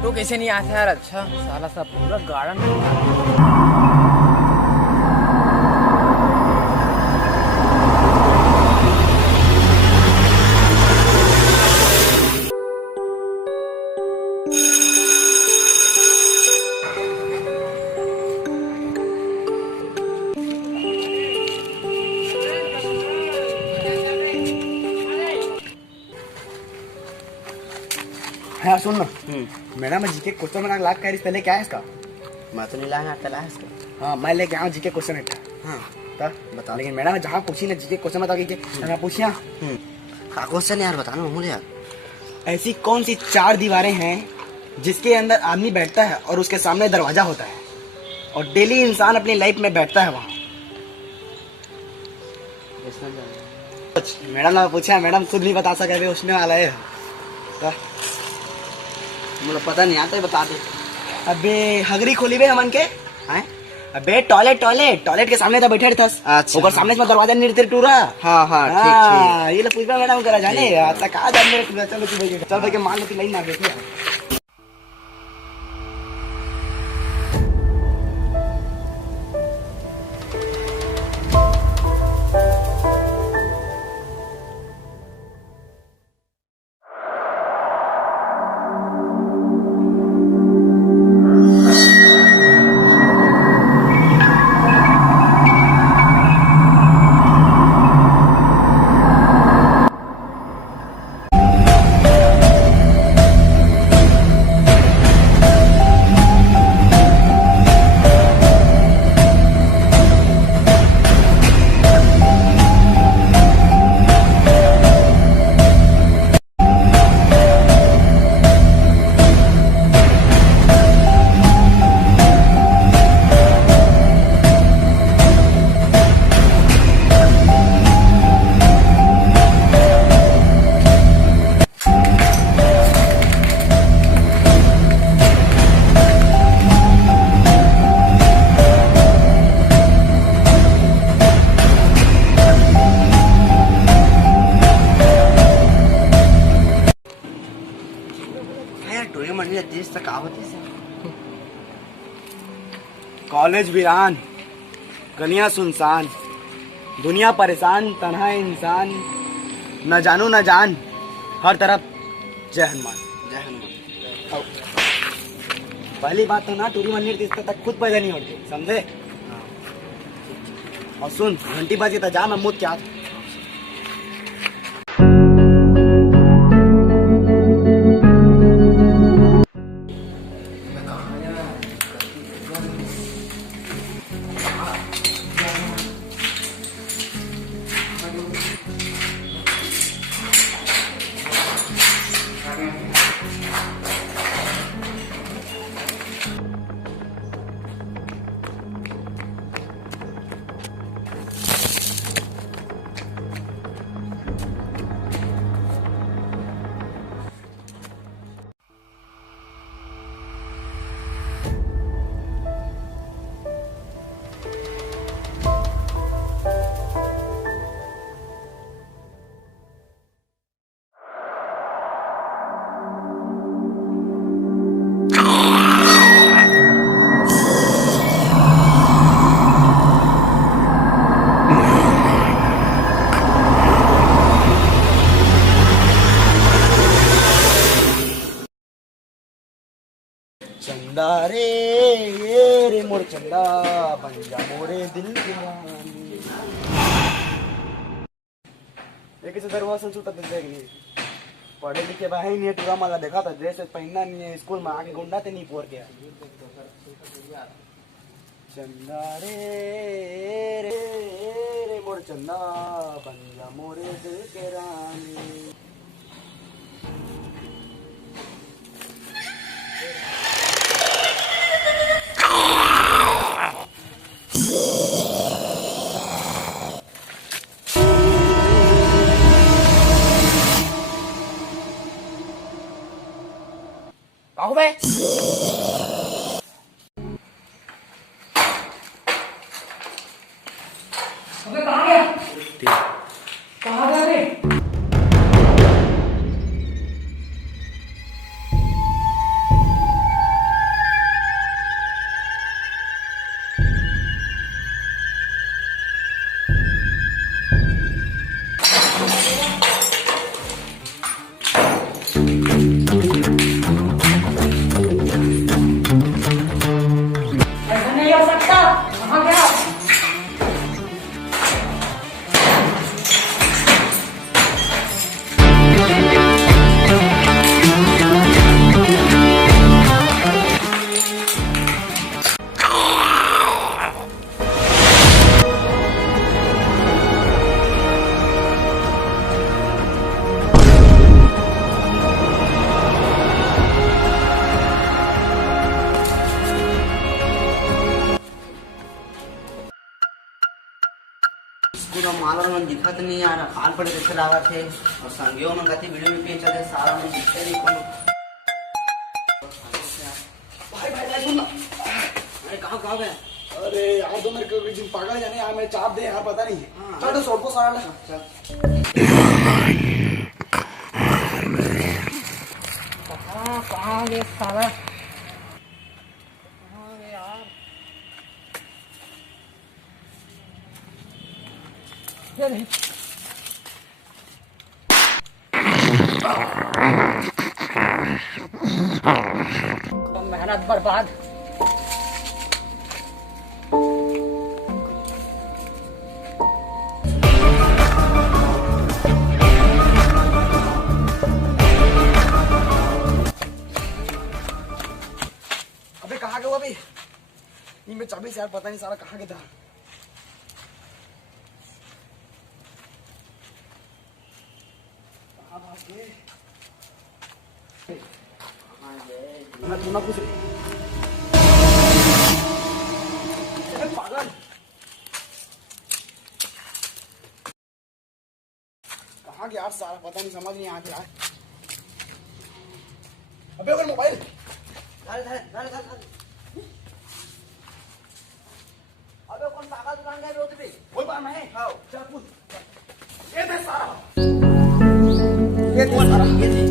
Photo कैसे नहीं आता यार। अच्छा साला सा पूरा गार्डन हाँ सुन ना। मैडम जीके क्वेश्चन बना लाख का पहले क्या है इसका? मैं तो नहीं लाया आता है इसका। हाँ मैं लेके आऊँ जीके क्वेश्चन है। हाँ तब बता। लेकिन मैडम जहाँ पूछी ना जीके क्वेश्चन बता दीजिए। मैं पूछिया हाँ क्वेश्चन यार बताना मामूली यार। ऐसी कौन सी 4 दीवारें हैं जिसके अंदर आदमी बैठता है और उसके सामने दरवाजा होता है और डेली इंसान अपनी लाइफ में बैठता है वहाँ? मैडम ने पूछा, मैडम खुद नहीं बता सके उसमें वाला है। मुझे पता नहीं आता है, बता दे। अबे हगरी खोली बे हमन के हैं। अबे टॉयलेट के सामने तो बैठे था। अच्छा ओकर सामने से दरवाजा निर्तिर टूरा। हाँ हाँ ठीक ये ले पूछबा मैडम करा जाने आता का जान मेरे। चल भाई के मान लो कि लाइन ना बैठे। देश तक आवत है। कॉलेज वीरान, गलियां सुनसान, दुनिया परेशान, तन्हा इंसान, न जानू न जान, हर तरफ जय हनुमान। जय हनुमान। पहली बात तो ना टूरी मंदिर तीस तक खुद पैदा नहीं होते समझे। और सुन घंटी बाजी तो जा, मैं मुझ क्या चंदा रे मोर चंदा बन जा मोरे दिल की रानी। एक से दरवाजा छूटा तो देख ली पढ़े लिखे भाई नहीं टूरा माला देखा था ड्रेस पहनना नहीं है स्कूल में आके गुंडा ते नहीं पोर गया। चंदा रे मोर चंदा बन जा मोरे दिल के रानी। आओ बे अबे कहाँ गया? कहाँ गया बे? माला मन दिखत नहीं यार, खाल पड़े कैसे लावा थे और संगियों मन गति वीडियो में पेंच चले सारा मन दिखते नहीं कोनो। भाई भाई भाई सुन ना। अरे कहाँ गया? अरे यार तो मेरे को जिन पागल जाने यार, मैं चाप दे यार, पता नहीं। चल तो सोट को सारा ले। चल कहाँ गए साला? कहाँ गए यार? चल मेहनत बर्बाद। अबे कहाँ गया वो अभी? इनमें चाबी से यार पता नहीं सारा कहाँ गया था। कहाँ भाग गए? मैं तू ना कुछ पागल कहाँ गया यार सारा, पता नहीं, समझ नहीं आ रहा। अबे अगर मोबाइल अबे कौन पागल दुकान गए रोड पे? कोई बात नहीं। हाँ चल पूछ। ये थे सारा, ये सारा ये थे।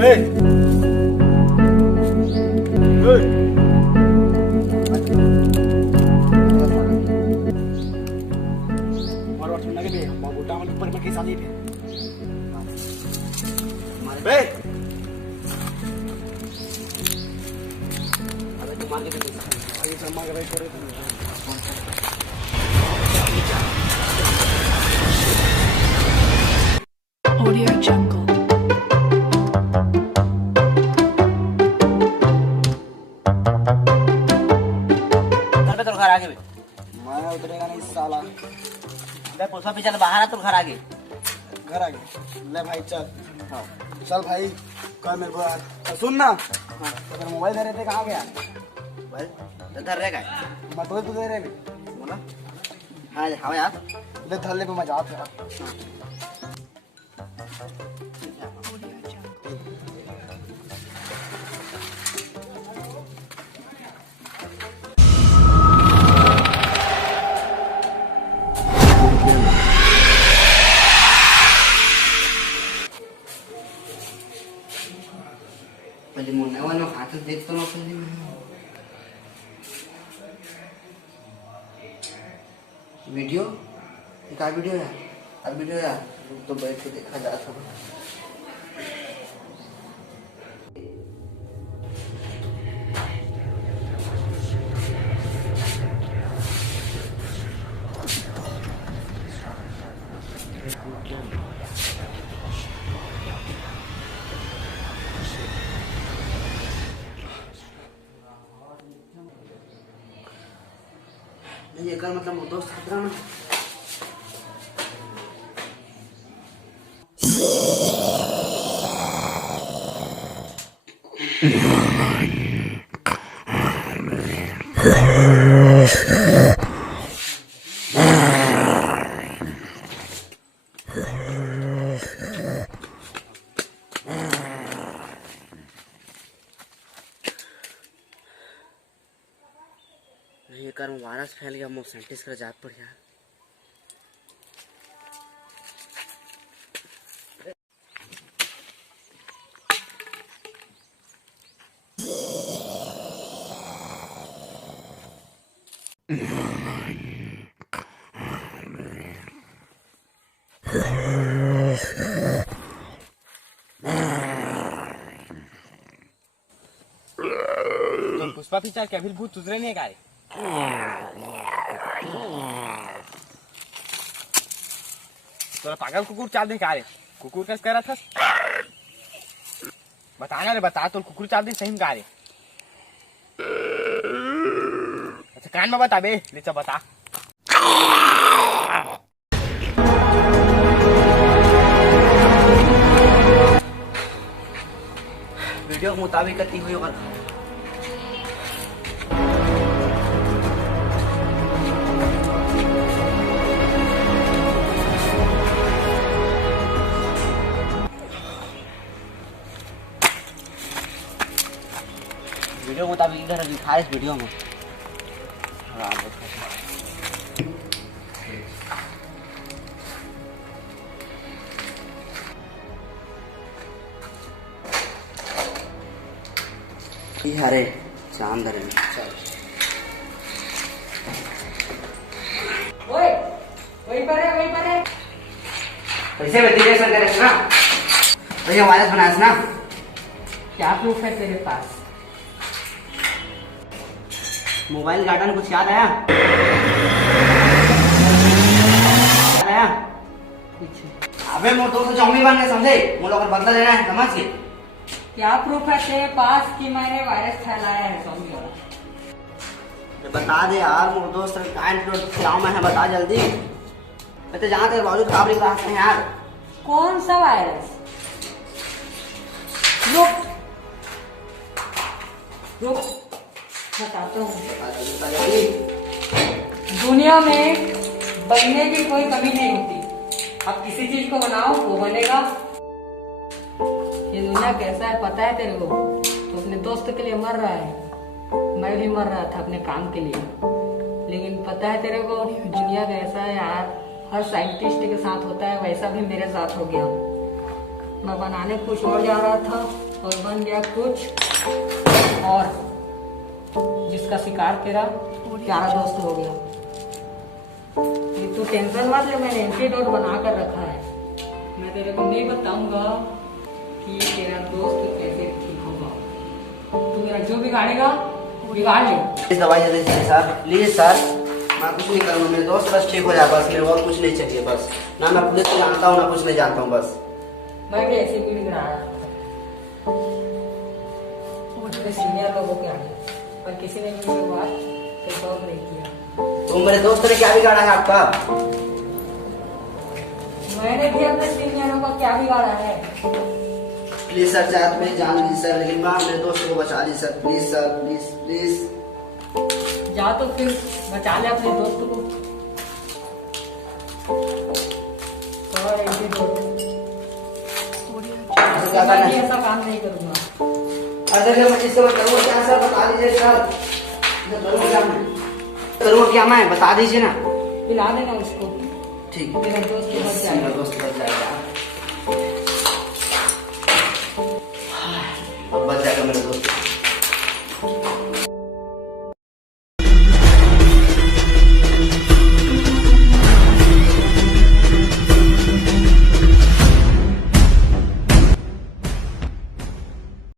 ए मारो ठंडा के बे बाबूटा मन ऊपर में कैसा नहीं बे हमारे बे अबे तू मार के दे। भाई शर्मा के भाई करे तुम। Audio Jungle. घर पे तो घर आगे मैं उतरेगा नहीं साला। मैं पुष्पा पे चल बाहर आ तो घर आगे। घर आ गए ले भाई चल। हाँ चल भाई कल मेरे को यार सुन ना। अगर मोबाइल दे रहे थे कहाँ गया? भाई तो घर रहेगा मैं तो दे रहे भी बोला। हाँ हाँ यार ले थल्ले पे मजा आता यार। Audio Jungle. पहले मुन्ना वाला हाथ देख तो ना पहले वीडियो क्या वीडियो है? अब वीडियो यार तो बैठ के देखा जा सकता। ये कर मतलब वो दोस्त खतरा ना। ये कर वायरस फैल गया, मुझे साइंटिस्ट का जात पड़ गया। तो पुष्पा पिक्चर के अभी भूत उतरे नहीं गाय। तो पागल कुकुर चाल दे का रे? कुकुर कैसे कह रहा था? बताना रे, बता तो कुकुर चाल दे सही में गा रे। अच्छा कान में बता बे, ले चल बता। वीडियो के मुताबिक करती हुई होगा। वीडियो के मुताबिक इधर दिखा इस वीडियो में। हाँ, अरे शाम धरे चल ओए वहीं पर है कैसे वेरिफिकेशन करे ना भैया वायरस बनाया ना। क्या प्रूफ है तेरे पास? मोबाइल गार्डन कुछ याद आया? कुछ अबे मोर दोस्त जॉम्बी बन गए समझे, वो लोग बदला लेना है समझ के। क्या प्रूफ है तेरे पास कि मैंने वायरस फैलाया है ज़ॉम्बी वाला? बता दे यार मोर दोस्त खिलाओ में है, बता जल्दी। मैं तो जहाँ तेरे बावजूद काबरी रखते हैं यार। कौन सा वायरस? रुक बताता हूँ। दुनिया में बनने की कोई कमी नहीं होती। अब किसी चीज को बनाओ वो बनेगा। ये दुनिया कैसा है पता है तेरे को? तो अपने दोस्त के लिए मर रहा है, मैं भी मर रहा था अपने काम के लिए। लेकिन पता है तेरे को दुनिया कैसा है यार, हर साइंटिस्ट के साथ होता है वैसा भी मेरे साथ हो गया। मैं बनाने कुछ और जा रहा था और बन गया कुछ और, जिसका शिकार तेरा प्यारा दोस्त हो गया। ये तू टेंशन मत ले, मैंने एंटीडोट बना कर रखा है। मैं तेरे को नहीं बताऊंगा कि तेरा दोस्त कैसे ठीक होगा। तू मेरा जो बिगाड़ेगा बिगाड़ ले। इस दवाई जल्दी से सर, प्लीज सर। मैं कुछ नहीं करूँगा, मेरे दोस्त बस ठीक हो जाए बस, मेरे और कुछ नहीं चाहिए बस। ना मैं पुलिस को जानता हूँ ना कुछ नहीं जानता हूँ बस। मैं भी ऐसे भी बिगड़ा रहा था अपने सीनियर लोगों के आगे, पर किसी ने भी मेरी बात पे गौर नहीं किया। तो मेरे दोस्त ने क्या बिगाड़ा है आपका? मैंने भी अपने सीनियरों का क्या बिगाड़ा है? प्लीज सर, चाहे तो मेरी जान लीजिए सर, लेकिन मैं मेरे दोस्त को बचा ली sir, please sir, please please. जा तो फिर बचा ले अपने दोस्त को। और एंटीडोट क्या करना मैं भी है? ऐसा काम नहीं करूंगा। अरे मैं इससे करूँगा क्या सर, बता दीजिए सर। करूँगा क्या मैं? करूँगा क्या मैं, बता दीजिए ना। पिला देना उसको, ठीक है, मेरा दोस्त बच मेरा जाएगा। दोस्त बच जाएगा।